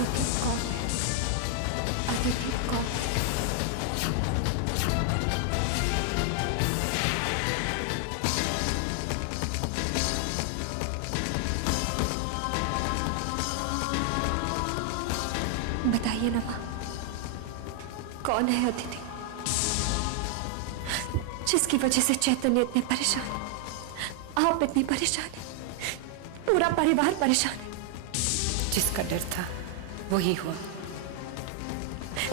अदिति कौन है? अदिति कौन है? बताइए ना माँ, कौन है अदिति जिसकी वजह से चैतन्य इतने परेशान, आप इतनी परेशान है, पूरा परिवार परेशान है? जिसका डर था वही हुआ।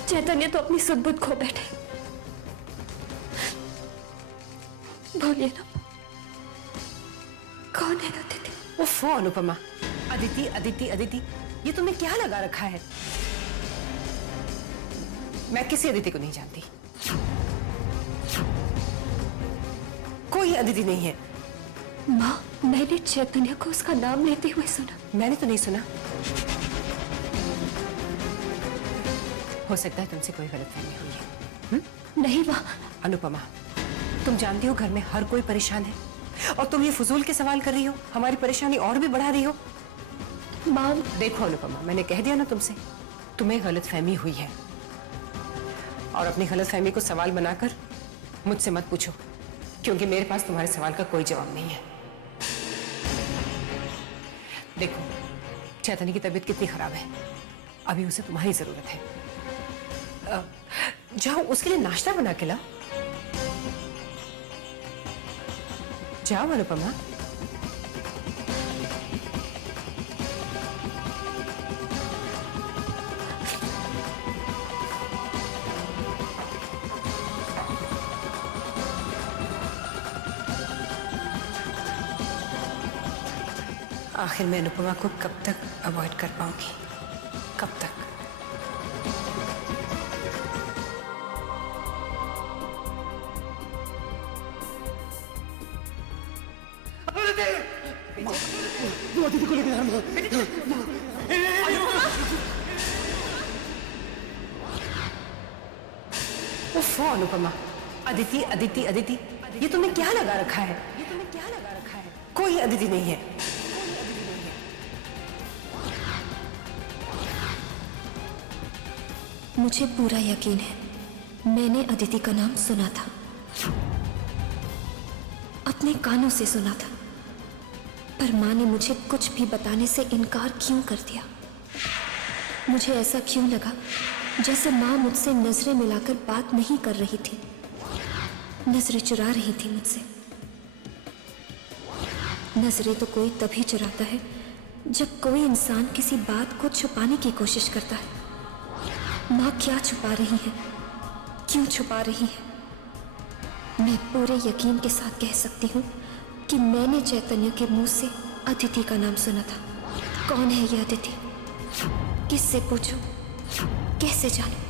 चैतन्य तो अपनी सुध-बुध खो बैठे। बोलिए ना, कौन है अदिति? ओफो अनुपमा, अदिति अदिति अदिति, ये तुमने क्या लगा रखा है? मैं किसी अदिति को नहीं जानती, कोई अदिति नहीं है। माँ, मैंने चैतन्य को उसका नाम लेते हुए सुना। मैंने तो नहीं सुना। हो सकता है तुमसे कोई गलतफहमी हुई है। नहीं माँ। अनुपमा, तुम जानती हो घर में हर कोई परेशान है और तुम ये फजूल के सवाल कर रही हो, हमारी परेशानी और भी बढ़ा रही हो। माँ देखो अनुपमा, मैंने कह दिया ना तुमसे, तुम्हें गलतफहमी हुई है और अपनी गलतफहमी को सवाल बनाकर मुझसे मत पूछो, क्योंकि मेरे पास तुम्हारे सवाल का कोई जवाब नहीं है। देखो, चैतन्य की तबीयत कितनी खराब है, अभी उसे तुम्हारी जरूरत है। जाओ उसके लिए नाश्ता बना के लाओ। जाओ अनुपमा। आखिर मैं अनुपमा को कब तक अवॉइड कर पाऊंगी? कब तक? अदिति को लेकर ओफो अनुपमा, अदिति अदिति अदिति, ये तुमने क्या लगा रखा है? कोई अदिति नहीं है। मुझे पूरा यकीन है, मैंने अदिति का नाम सुना था, अपने कानों से सुना था, पर माँ ने मुझे कुछ भी बताने से इनकार क्यों कर दिया? मुझे ऐसा क्यों लगा जैसे माँ मुझसे नजरें मिलाकर बात नहीं कर रही थी, नजरें चुरा रही थी मुझसे। नजरें तो कोई तभी चुराता है जब कोई इंसान किसी बात को छुपाने की कोशिश करता है। माँ क्या छुपा रही है, क्यों छुपा रही है? मैं पूरे यकीन के साथ कह सकती हूँ कि मैंने चैतन्य के मुंह से अदिति का नाम सुना था। कौन है ये अदिति? किससे पूछूं? कैसे जानूं?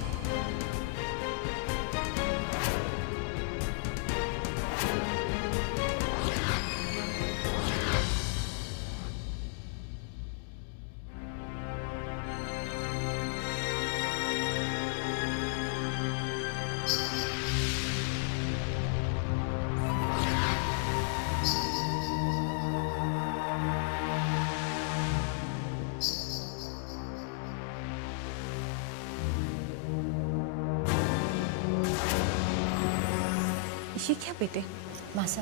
ये क्या बेटे? मासा,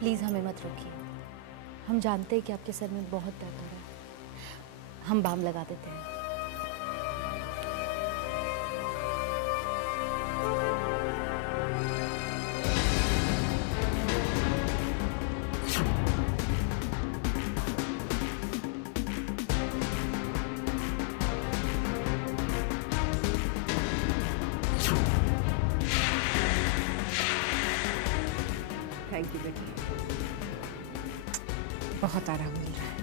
प्लीज़ हमें मत रोकिए। हम जानते हैं कि आपके सर में बहुत दर्द हो रहा है। हम बाम लगा देते हैं। थैंक यू बेटी, बहुत आराम मिल रहा है।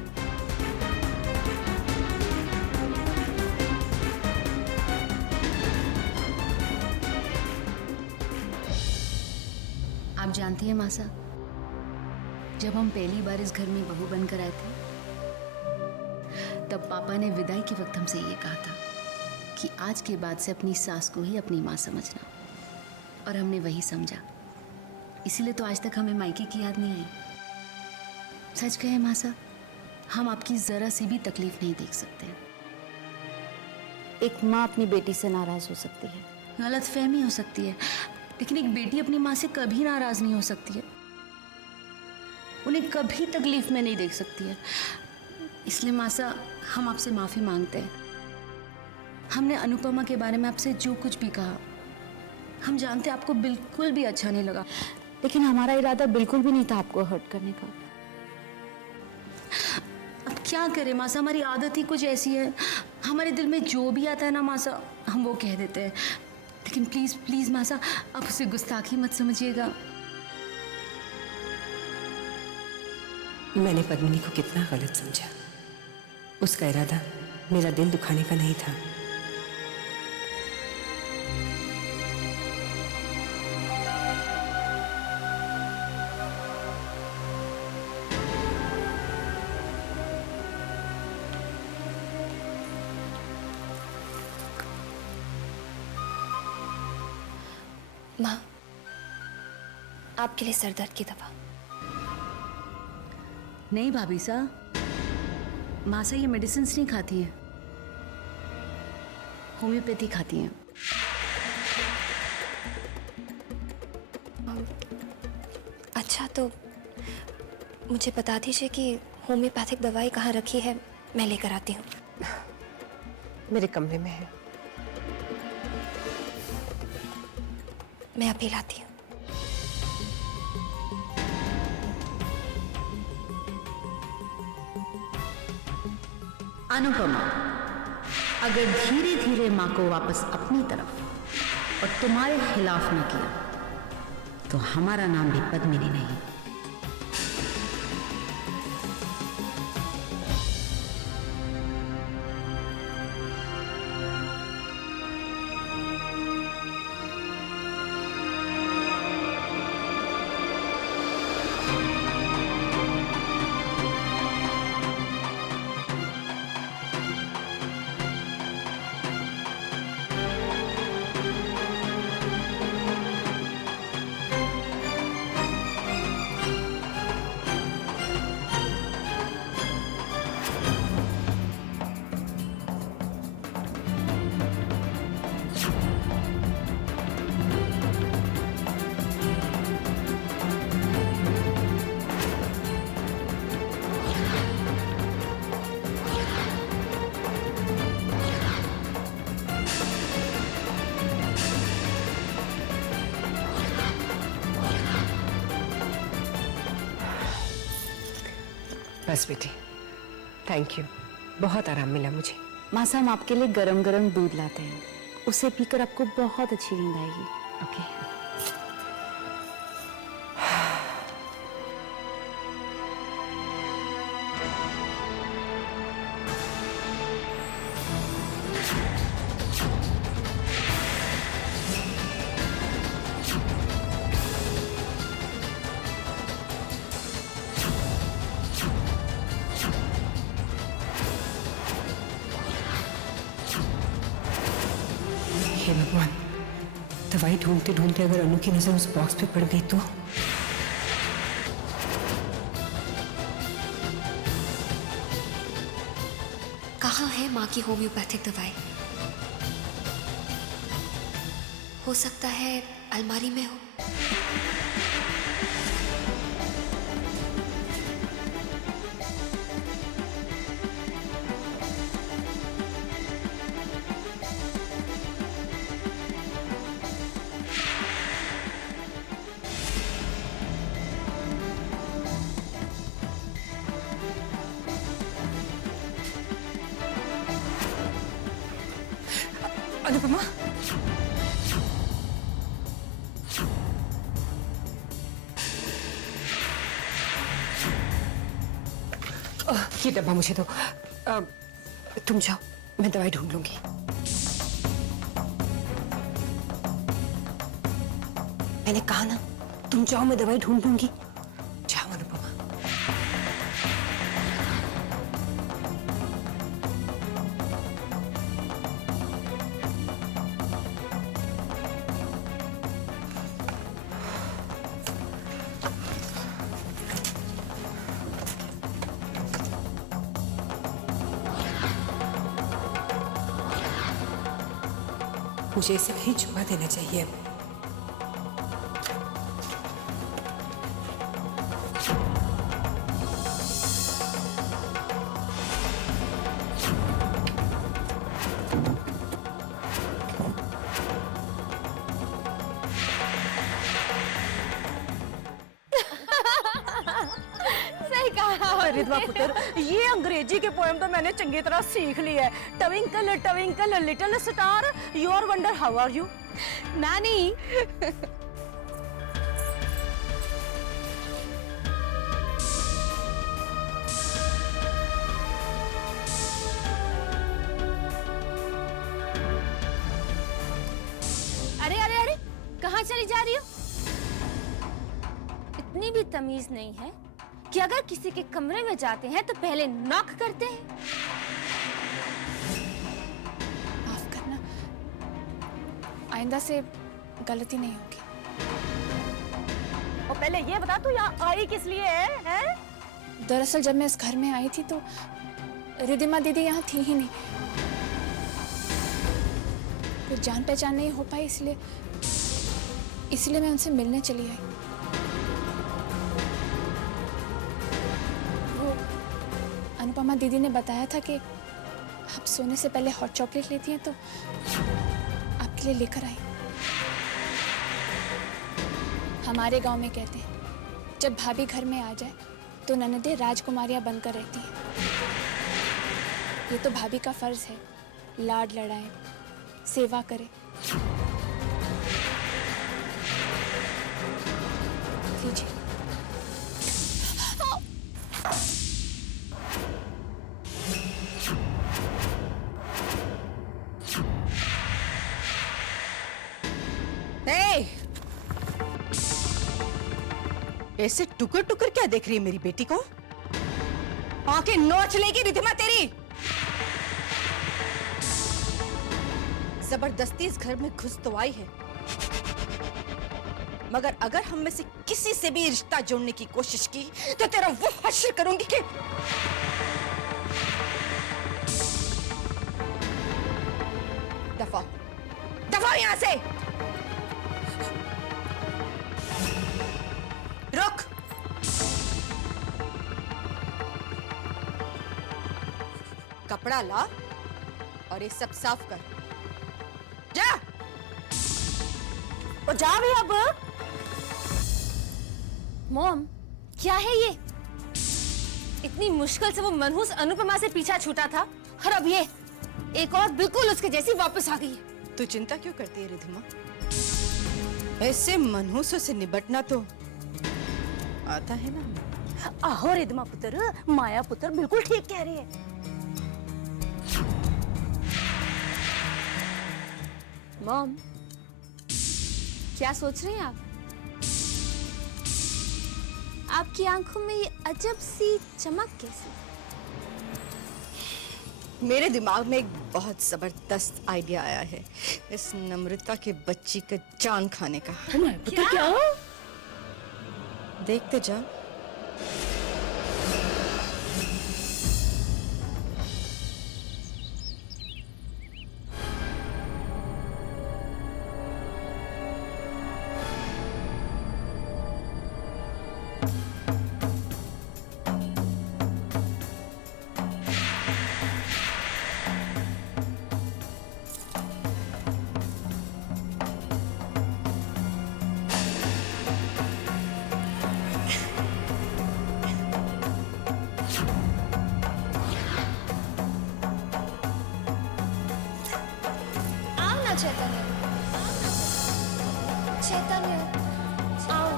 आप जानती हैं मासा, जब हम पहली बार इस घर में बहू बनकर आए थे, तब पापा ने विदाई के वक्त हमसे ये कहा था कि आज के बाद से अपनी सास को ही अपनी माँ समझना, और हमने वही समझा। इसीलिए तो आज तक हमें मायके की याद नहीं आई। सच कहे मासा, हम आपकी जरा सी भी तकलीफ नहीं देख सकते। एक माँ अपनी बेटी से नाराज हो सकती है, गलत फहमी हो सकती है, लेकिन एक बेटी अपनी माँ से कभी नाराज नहीं हो सकती है, उन्हें कभी तकलीफ में नहीं देख सकती है। इसलिए मासा, हम आपसे माफी मांगते हैं। हमने अनुपमा के बारे में आपसे जो कुछ भी कहा, हम जानते हैं आपको बिल्कुल भी अच्छा नहीं लगा, लेकिन हमारा इरादा बिल्कुल भी नहीं था आपको हर्ट करने का। अब क्या करें मासा, हमारी आदत ही कुछ ऐसी है, हमारे दिल में जो भी आता है ना मासा, हम वो कह देते हैं। लेकिन प्लीज प्लीज मासा, आप उसे गुस्ताखी मत समझिएगा। मैंने पद्मिनी को कितना गलत समझा। उसका इरादा मेरा दिल दुखाने का नहीं था। माँ, आपके लिए सरदर्द की दवा। नहीं भाभी साहब, मासा ये मेडिसिन नहीं खाती हैं, होम्योपैथी खाती हैं। अच्छा, तो मुझे बता दीजिए कि होम्योपैथिक दवाई कहाँ रखी है, मैं लेकर आती हूँ। मेरे कमरे में है। मैं अभी लाती हूँ। अनुपमा, अगर धीरे धीरे माँ को वापस अपनी तरफ और तुम्हारे खिलाफ न किया तो हमारा नाम भी पद्मिनी नहीं। बस बेटी, थैंक यू, बहुत आराम मिला मुझे। मासा, हम आपके लिए गरम गरम दूध लाते हैं, उसे पीकर आपको बहुत अच्छी नींद आएगी। ओके? हे भगवान, दवाई ढूंढते ढूंढते अगर अनु की नजर उस बॉक्स पे पड़ गई तो? कहाँ है माँ की होम्योपैथिक दवाई? हो सकता है अलमारी में हो। अनुपमा, ये डब्बा मुझे दो। तुम जाओ, मैं दवाई ढूंढ लूंगी। मैंने कहा ना, तुम जाओ, मैं दवाई ढूंढ लूंगी। जाओ अनुपमा। मुझे इसे कहीं छुपा देना चाहिए। सही कहा रिद्मा पुत्र, ये अंग्रेजी के पोएम तो मैंने चंगी तरह सीख ली है। Twinkle twinkle little star, your wonder how are you. नानी, अरे अरे अरे, कहाँ चली जा रही हो? इतनी भी तमीज नहीं है कि अगर किसी के कमरे में जाते हैं तो पहले नॉक करते हैं। माफ करना, आइंदा से गलती नहीं होगी। और पहले ये बता तू यहाँ आई किस लिए है? दरअसल जब मैं इस घर में आई थी तो रिद्धिमा दीदी यहाँ थी ही नहीं, कुछ जान पहचान नहीं हो पाई, इसलिए मैं उनसे मिलने चली आई। वो अनुपमा दीदी ने बताया था कि आप सोने से पहले हॉट चॉकलेट लेती हैं, तो आपके लिए लेकर आई। हमारे गांव में कहते हैं जब भाभी घर में आ जाए तो ननदें राजकुमारियां बनकर रहती हैं। ये तो भाभी का फर्ज है, लाड लड़ाएं, सेवा करें। लीजिए। ऐसे टुकर टुकर क्या देख रही है मेरी बेटी को? आंखें नोच लेगी रिद्धिमा तेरी। जबरदस्ती इस घर में घुस तो आई है, मगर अगर हम में से किसी से भी रिश्ता जोड़ने की कोशिश की तो तेरा वो हश्र करूंगी कि दफा दफा यहां से। रुक। कपड़ा ला और ये सब साफ कर। जा। और जा भी अब। मॉम, क्या है ये? इतनी मुश्किल से वो मनहूस अनुपमा से पीछा छूटा था और अब ये एक और बिल्कुल उसके जैसी वापस आ गई है। तू चिंता क्यों करती है रिद्धिमा? ऐसे मनहूसों से निपटना तो आता है ना। आहो रिद्धिमा पुत्र, माया पुत्र बिल्कुल ठीक कह रही है। मॉम, क्या सोच रही हैं आप? आपकी आंखों में ये अजब सी चमक कैसी? मेरे दिमाग में एक बहुत जबरदस्त आइडिया आया है इस नम्रता के बच्ची का जान खाने का। क्या? देखते जा। चैतन्य, चैतन्य, आओ।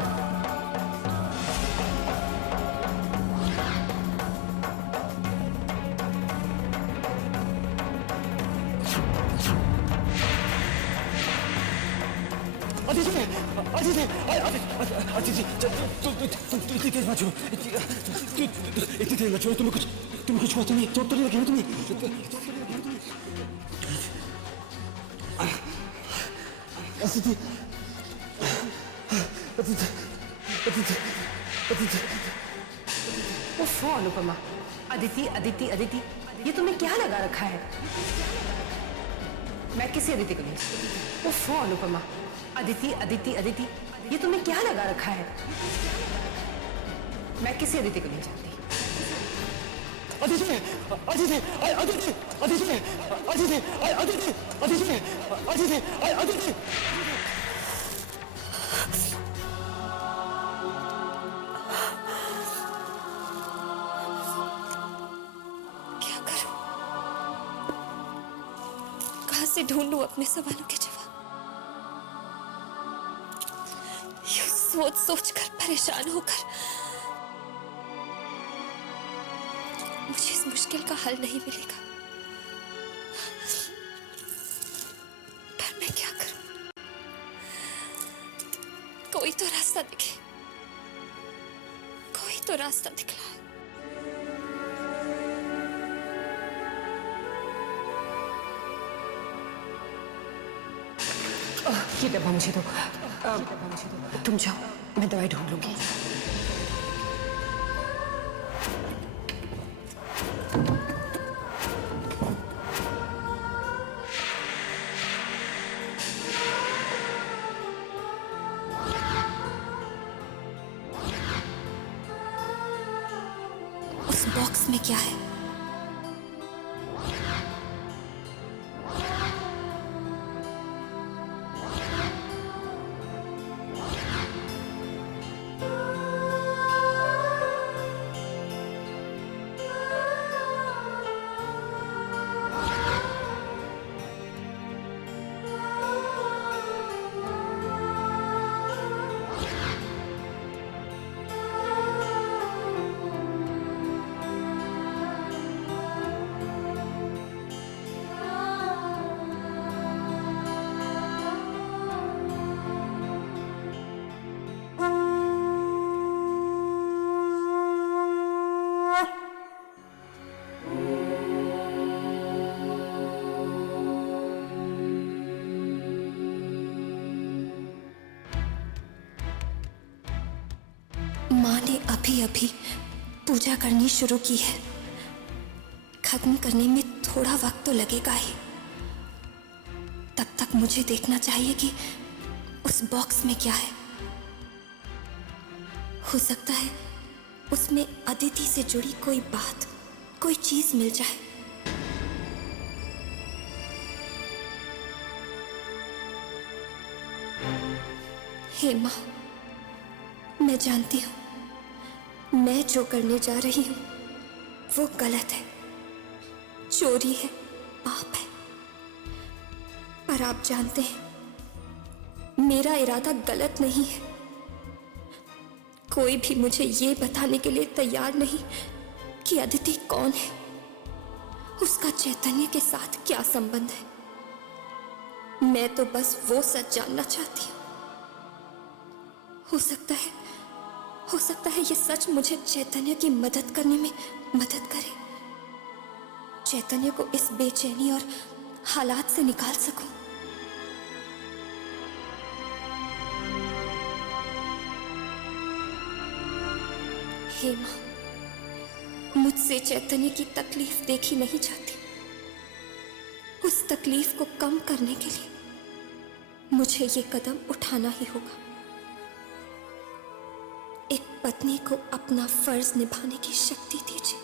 अदिति, अदिति, अदिति, तू इतनी तेज मत छो, इतनी तेज मत छो, तुम्हें कुछ हुआ तो नहीं, चोट तो नहीं लगी ना तुम्हें? अदिति, अदिति, अदिति, अदिति। उफ़ अनुपमा, अदिति अदिति अदिति, ये तुमने क्या लगा रखा है? मैं किसी अदिति को नहीं जानती। उफ़ अनुपमा, अदिति अदिति अदिति, ये तुमने क्या लगा रखा है? मैं किसी अदिति को नहीं जानती। अदिति अदिति अदिति अदिति अदिति अदिति अदिति अदिति अदिति। क्या करूं? कहां से ढूंढूं अपने सवालों के जवाब? यूं सोच सोच कर परेशान होकर मुझे इस मुश्किल का हल नहीं मिलेगा। पर मैं क्या करूं? कोई तो रास्ता दिखे, कोई तो रास्ता दिखलाए। ये डब्बा मुझे दो। तुम जाओ, मैं दवाई ढूंढ लूंगी। उस बॉक्स में क्या है? माँ ने अभी अभी पूजा करनी शुरू की है। खत्म करने में थोड़ा वक्त तो लगेगा ही। तब तक मुझे देखना चाहिए कि उस बॉक्स में क्या है। हो सकता है उसमें अदिति से जुड़ी कोई बात, कोई चीज मिल जाए। हे माँ, मैं जानती हूं मैं जो करने जा रही हूं वो गलत है, चोरी है, पाप है। पर आप जानते हैं मेरा इरादा गलत नहीं है। कोई भी मुझे ये बताने के लिए तैयार नहीं कि अदिति कौन है, उसका चैतन्य के साथ क्या संबंध है। मैं तो बस वो सच जानना चाहती हूँ। हो सकता है ये सच मुझे चैतन्य की मदद करने में मदद करे, चैतन्य को इस बेचैनी और हालात से निकाल सकूं। हे माँ, मुझसे चैतन्य की तकलीफ देखी नहीं जाती। उस तकलीफ को कम करने के लिए मुझे ये कदम उठाना ही होगा। एक पत्नी को अपना फर्ज निभाने की शक्ति दीजिए।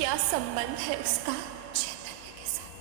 क्या संबंध है उसका चैतन्य के साथ?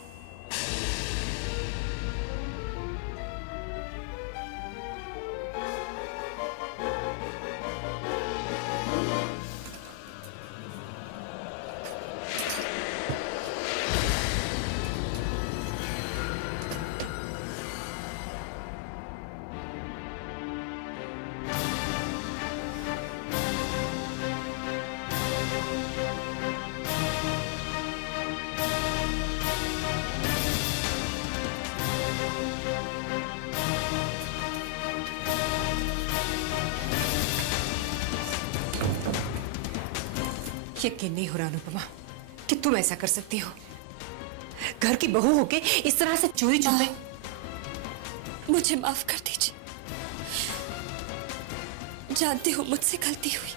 यकीन नहीं हो रहा अनुपमा कि तुम ऐसा कर सकती हो। घर की बहू होके इस तरह से चोरी छुपे। मुझे माफ कर दीजिए। जानती हूँ मुझसे गलती हुई,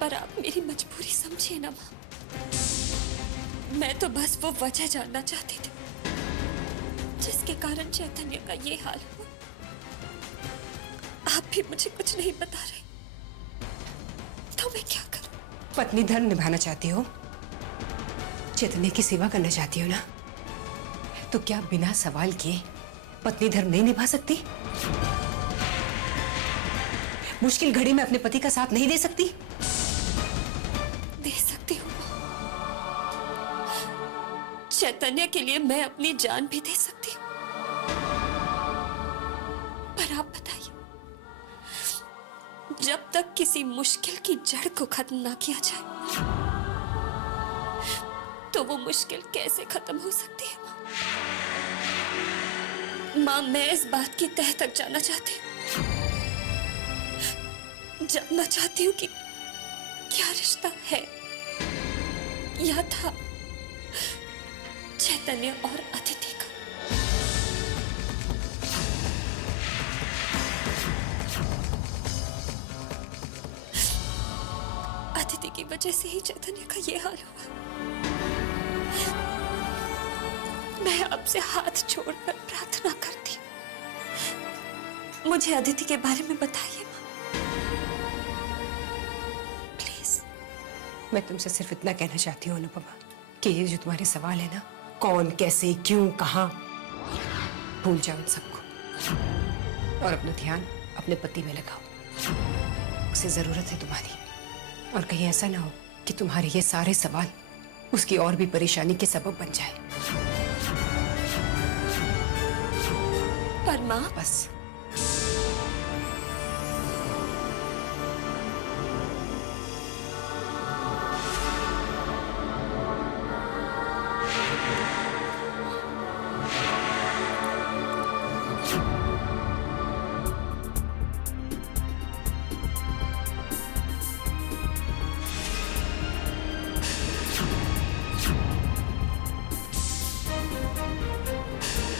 पर आप मेरी मजबूरी समझिए ना माँ। मैं तो बस वो वजह जानना चाहती थी जिसके कारण चैतन्य का ये हाल हुआ। आप भी मुझे कुछ नहीं बता रहे, तो मैं क्या करूं? पत्नी धर्म निभाना चाहती हो, चैतन्य की सेवा करना चाहती हो ना, तो क्या बिना सवाल किए पत्नी धर्म नहीं निभा सकती? मुश्किल घड़ी में अपने पति का साथ नहीं दे सकती? दे सकती हूँ। चैतन्य के लिए मैं अपनी जान भी दे सकती हूँ। पर आप बताइए, जब तक किसी मुश्किल की जड़ को खत्म ना किया जाए, तो वो मुश्किल कैसे खत्म हो सकती है? माँ, मैं इस बात की तह तक जाना चाहती हूँ। जानना चाहती हूँ कि क्या रिश्ता है या था चैतन्य और अदिति का। अदिति की वजह से ही चैतन्य का ये हाल हुआ। मैं आपसे हाथ जोड़कर प्रार्थना करती हूँ, मुझे अदिति के बारे में बताइए माँ, प्लीज। मैं तुमसे सिर्फ इतना कहना चाहती हूँ अनुपमा कि ये जो तुम्हारे सवाल है ना, कौन, कैसे, क्यों, कहाँ, भूल जाओ इन सबको और अपना ध्यान अपने पति में लगाओ। उसे जरूरत है तुम्हारी, और कहीं ऐसा ना हो कि तुम्हारे ये सारे सवाल उसकी और भी परेशानी के सबब बन जाए। पर माँ, बस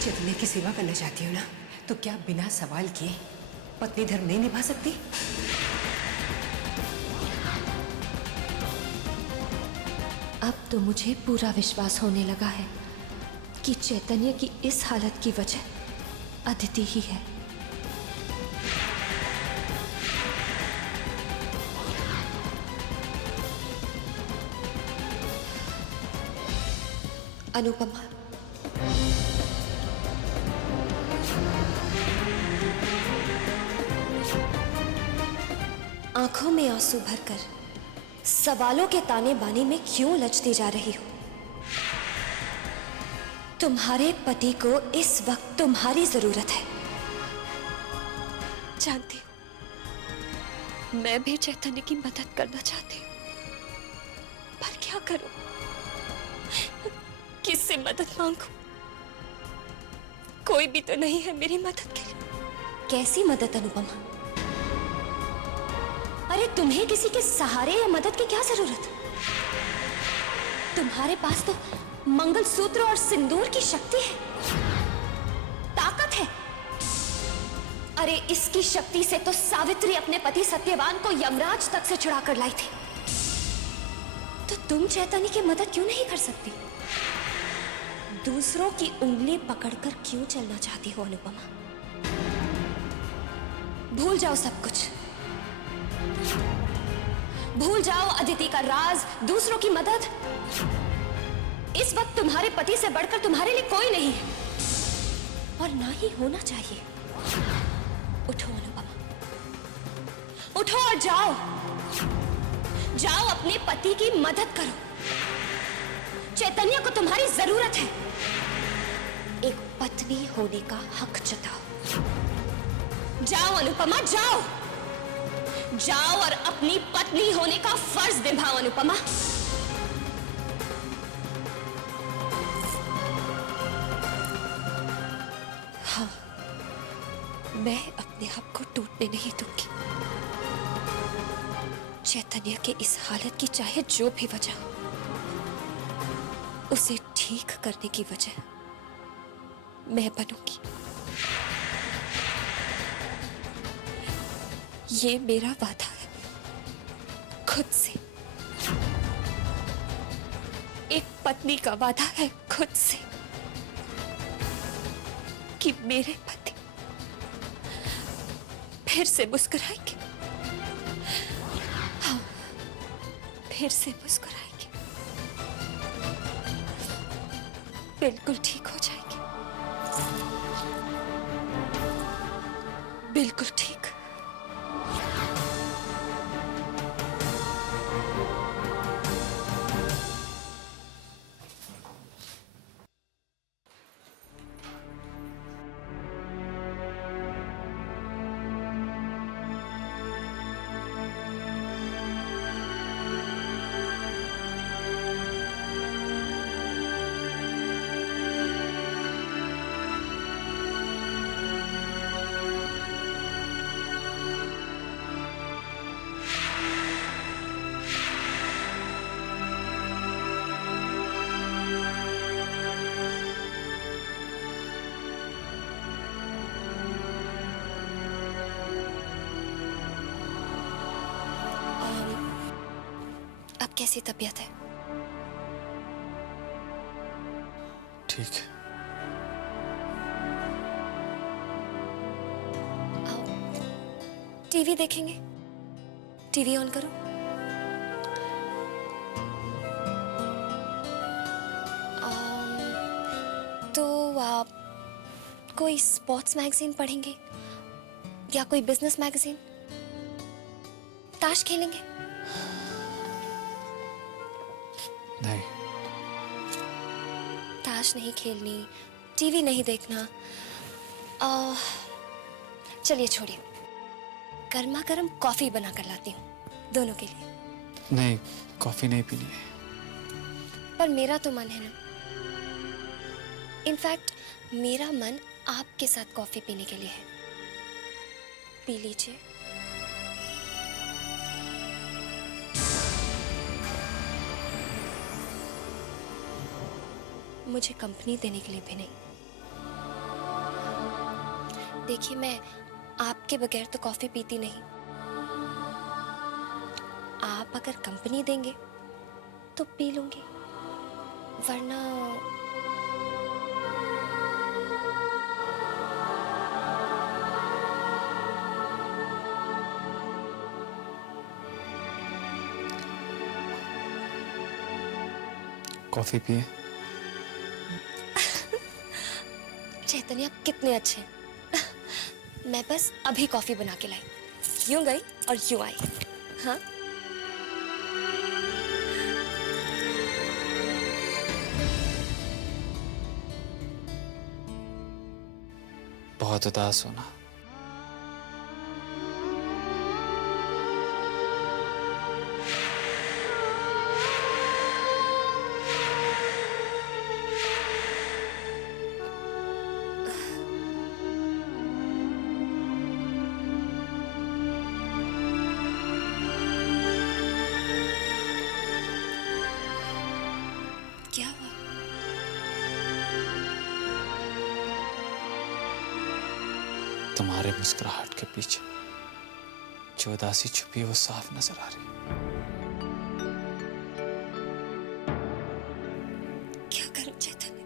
चैतन्य की सेवा करना चाहती हो ना, तो क्या बिना सवाल किए पत्नी धर्म नहीं निभा सकती? अब तो मुझे पूरा विश्वास होने लगा है कि चैतन्य की इस हालत की वजह अदिति ही है। अनुपमा, आंखों में आंसू भरकर सवालों के ताने बाने में क्यों लचती जा रही हो? तुम्हारे पति को इस वक्त तुम्हारी जरूरत है। जानती हूं, मैं भी चैतन्य की मदद करना चाहती हूँ, पर क्या करूं? किससे मदद मांगूं? कोई भी तो नहीं है मेरी मदद के लिए। कैसी मदद अनुपमा? अरे तुम्हें किसी के सहारे या मदद की क्या जरूरत? तुम्हारे पास तो मंगलसूत्र और सिंदूर की शक्ति है, ताकत है। अरे इसकी शक्ति से तो सावित्री अपने पति सत्यवान को यमराज तक से छुड़ा कर लाई थी। तो तुम चैतन्य की मदद क्यों नहीं कर सकती? दूसरों की उंगली पकड़कर क्यों चलना चाहती हो अनुपमा? भूल जाओ सब कुछ भूल जाओ अदिति का राज, दूसरों की मदद। इस वक्त तुम्हारे पति से बढ़कर तुम्हारे लिए कोई नहीं है, और ना ही होना चाहिए। उठो अनुपमा, उठो और जाओ, जाओ अपने पति की मदद करो। चैतन्य को तुम्हारी जरूरत है। एक पत्नी होने का हक जताओ। जाओ अनुपमा, जाओ, जाओ और अपनी पत्नी होने का फर्ज निभाओ अनुपमा। हाँ, मैं अपने आप को टूटने नहीं दूंगी। चैतन्य के इस हालत की चाहे जो भी वजह हो, उसे ठीक करने की वजह मैं बनूंगी। ये मेरा वादा है खुद से, एक पत्नी का वादा है खुद से कि मेरे पति फिर से मुस्कुराएंगे। हाँ, फिर से मुस्कुराएंगे, बिल्कुल ठीक हो जाएंगे, बिल्कुल ठीक। अब कैसी तबीयत है? ठीक है। टीवी देखेंगे? टीवी ऑन करो। तो आप कोई स्पोर्ट्स मैगजीन पढ़ेंगे या कोई बिजनेस मैगजीन? ताश खेलेंगे? नहीं। ताश नहीं खेलनी, टीवी नहीं देखना। चलिए छोड़िए, गर्मा गर्म कॉफी बना कर लाती हूँ दोनों के लिए। नहीं, कॉफी नहीं पीनी है। पर मेरा तो मन है ना। इनफैक्ट मेरा मन आपके साथ कॉफी पीने के लिए है। पी लीजिए। मुझे कंपनी देने के लिए भी नहीं। देखिए, मैं आपके बगैर तो कॉफी पीती नहीं। आप अगर कंपनी देंगे तो पी लूंगी, वरना कॉफी पिए। चैतन्य कितने अच्छे हैं। मैं बस अभी कॉफी बना के लाई, यूं गई और यूं आई। हाँ, बहुत उदास होना। क्या हुआ? तुम्हारे मुस्कुराहट के पीछे जो उदासी छुपी है वो साफ नजर आ रही है। क्या करूं चैतन्य?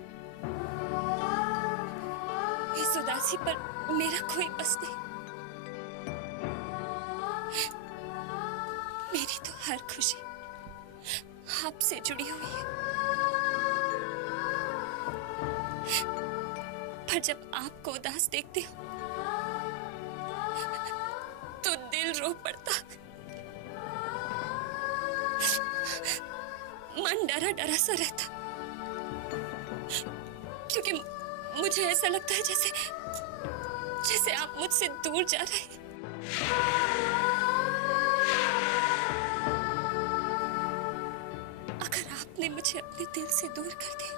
इस उदासी पर मेरा कोई बस नहीं। मेरी तो हर खुशी आपसे जुड़ी हुई है। पर जब आपको उदास देखती हूँ तो दिल रो पड़ता, मन डरा डरा सा रहता, क्योंकि मुझे ऐसा लगता है जैसे आप मुझसे दूर जा रहे हैं। अगर आपने मुझे अपने दिल से दूर कर दिया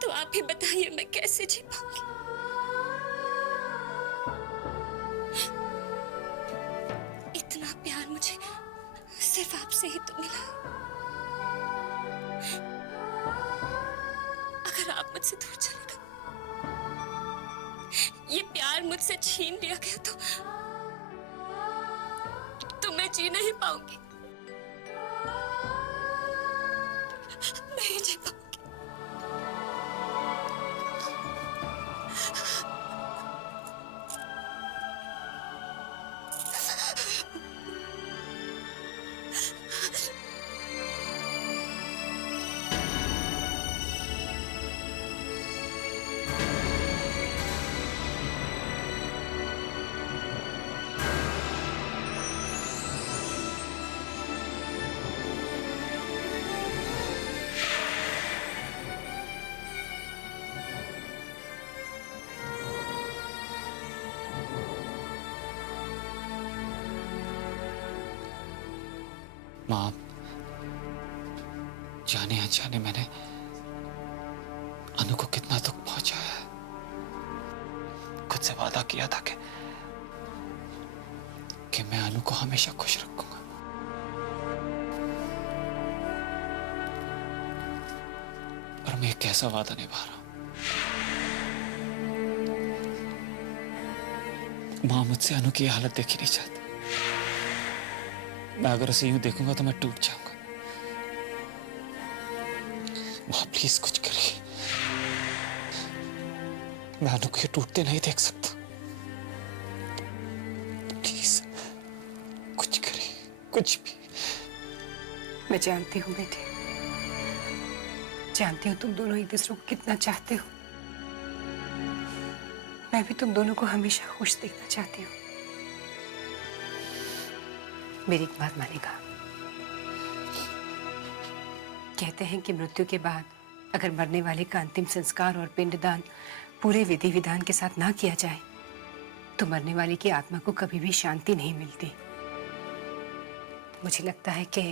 तो आप ही बताइए मैं कैसे जी पाऊंगी। इतना प्यार मुझे सिर्फ आपसे ही तो मिला। अगर आप मुझसे दूर चले गए, ये प्यार मुझसे छीन लिया गया तो मैं जी नहीं पाऊंगी, नहीं जी पाऊंगी। माँ, जाने अनजाने मैंने अनु को कितना दुख पहुंचाया है। खुद से वादा किया था कि मैं अनु को हमेशा खुश रखूंगा। पर मैं एक कैसा वादा निभा रहा हूं। माँ मुझसे अनु की हालत देखी नहीं चाहती। मैं अगर उसे यूं देखूंगा तो मैं टूट जाऊंगा। माँ प्लीज कुछ करिए, मैं अनु को टूटते नहीं देख सकता। प्लीज कुछ करिए, कुछ भी। मैं जानती हूँ बेटे, जानती हूँ तुम दोनों एक दूसरे को कितना चाहते हो। मैं भी तुम दोनों को हमेशा खुश देखना चाहती हूँ। मेरी एक बात मानेगा? कहते हैं कि मृत्यु के बाद अगर मरने वाले का अंतिम संस्कार और पिंडदान पूरे विधि विधान के साथ ना किया जाए तो मरने वाले की आत्मा को कभी भी शांति नहीं मिलती। मुझे लगता है कि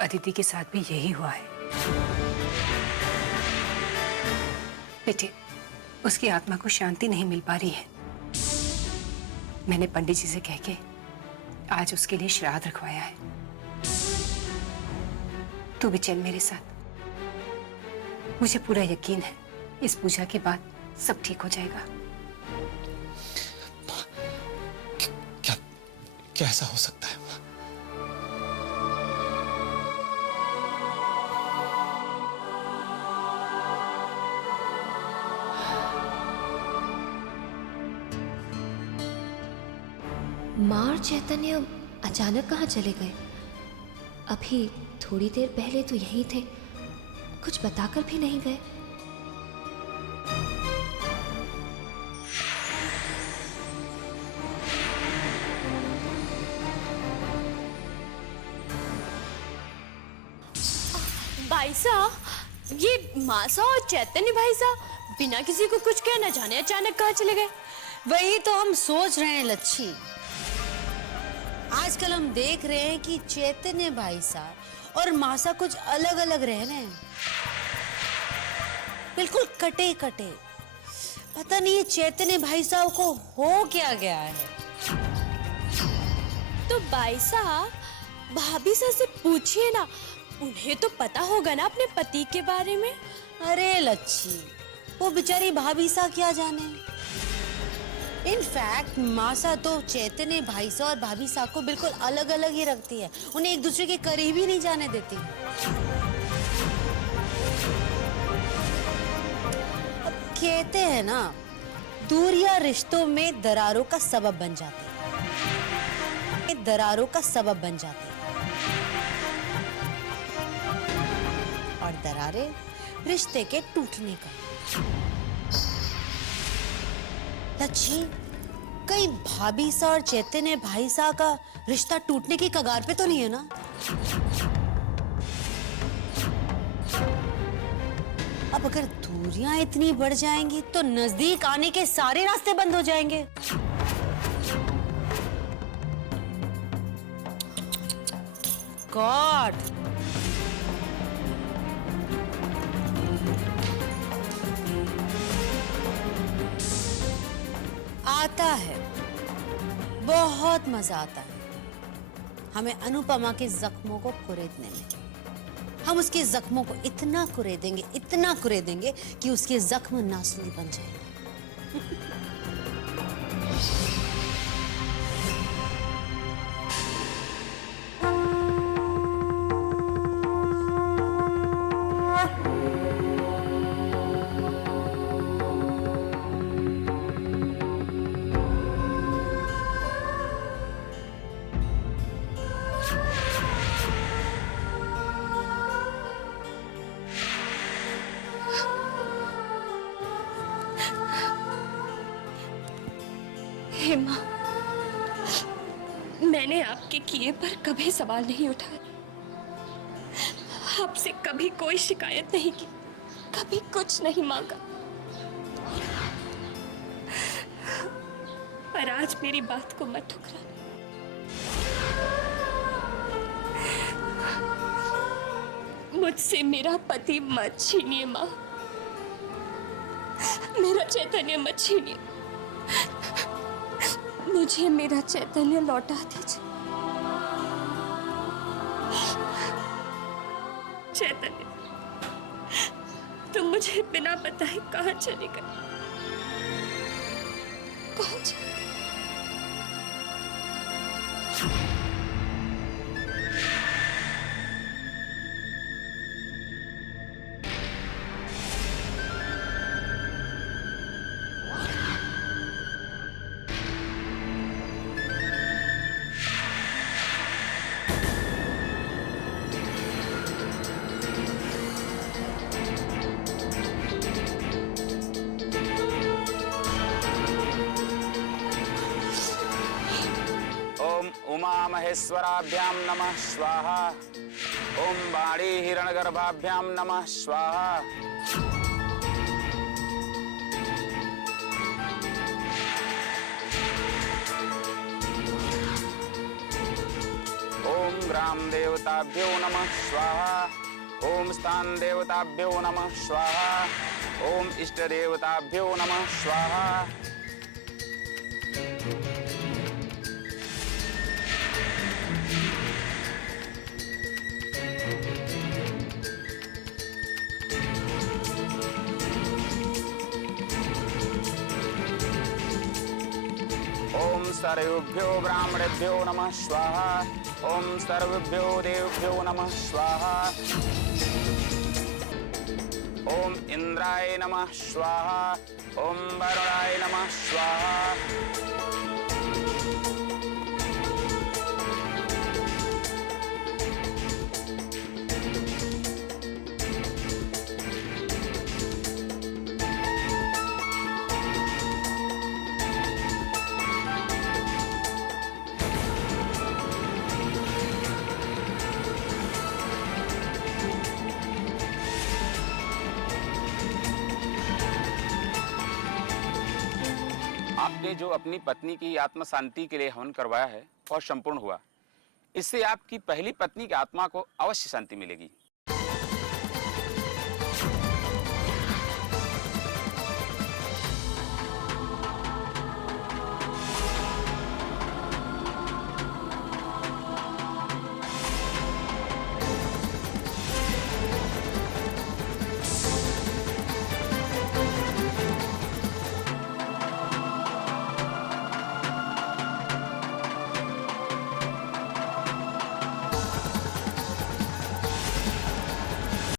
अदिति के साथ भी यही हुआ है। बेटे, उसकी आत्मा को शांति नहीं मिल पा रही है। मैंने पंडित जी से कह के आज उसके लिए श्राद्ध रखवाया है। तू भी चल मेरे साथ। मुझे पूरा यकीन है इस पूजा के बाद सब ठीक हो जाएगा। क्या क्या ऐसा हो सकता है? माँ और चैतन्य अचानक कहाँ चले गए? अभी थोड़ी देर पहले तो यहीं थे, कुछ बताकर भी नहीं गए। भाई साहब, ये मासा और चैतन्य भाई साहब बिना किसी को कुछ कहे न जाने अचानक कहाँ चले गए? वही तो हम सोच रहे हैं लच्छी। आजकल हम देख रहे हैं कि चैतन्य भाई साहब और मासा कुछ अलग अलग रह रहे हैं, बिल्कुल कटे कटे। पता नहीं ये चैतन्य भाई साहब को हो क्या गया है। तो भाई साहब, भाभी साहब से पूछिए ना, उन्हें तो पता होगा ना अपने पति के बारे में। अरे लच्छी, वो बेचारी भाभी सा क्या जाने। इनफैक्ट मासा तो चैतन्य भाई सा और भाभी सा को बिल्कुल अलग अलग ही रखती है, उन्हें एक दूसरे के करीब ही नहीं जाने देती। अब कहते हैं ना, दूरियां रिश्तों में दरारों का सबब बन जाती है। दरारों का सबब बन जाते हैं और दरारें रिश्ते के टूटने का। लच्छी, कहीं भाभी सा और चैतन्य भाई सा का रिश्ता टूटने की कगार पे तो नहीं है ना? अब अगर दूरियां इतनी बढ़ जाएंगी तो नजदीक आने के सारे रास्ते बंद हो जाएंगे। गॉड, आता है, बहुत मजा आता है हमें अनुपमा के जख्मों को कुरेदने में। हम उसके जख्मों को इतना कुरेदेंगे कि उसके जख्म नासूर बन जाएंगे। हे माँ, मैंने आपके किए पर कभी सवाल नहीं उठाया, आपसे कभी कोई शिकायत नहीं की, कभी कुछ नहीं मांगा। पर आज मेरी बात को मत ठुकराना। मुझसे मेरा पति मत छीनिए माँ, मेरा चैतन्य मत छीनिए, मुझे मेरा चैतन्य लौटा दीजिए। चैतन्य, तुम मुझे बिना बताए कहाँ चले गए? कहाँ चले? उमा महेश्वराभ्याम नमः स्वाहा। ओम वाणी हिरण्यगर्भाभ्याम नमः स्वाहा। ओम ग्राम देवताभ्यो नमः स्वाहा। ओम स्थान देवताभ्यो नमः स्वाहा। ओम इष्ट देवताभ्यो नमः स्वाहा। ओम सर्वेभ्यो ब्राह्मणेभ्यो नमः स्वाहा। ओम सर्वेभ्यो देवेभ्यो नमः स्वाहा। ओम इंद्राय नमः स्वाहा। ओम वरुणाय नमः स्वाहा। आपने जो अपनी पत्नी की आत्मा शांति के लिए हवन करवाया है वह संपूर्ण हुआ। इससे आपकी पहली पत्नी की आत्मा को अवश्य शांति मिलेगी।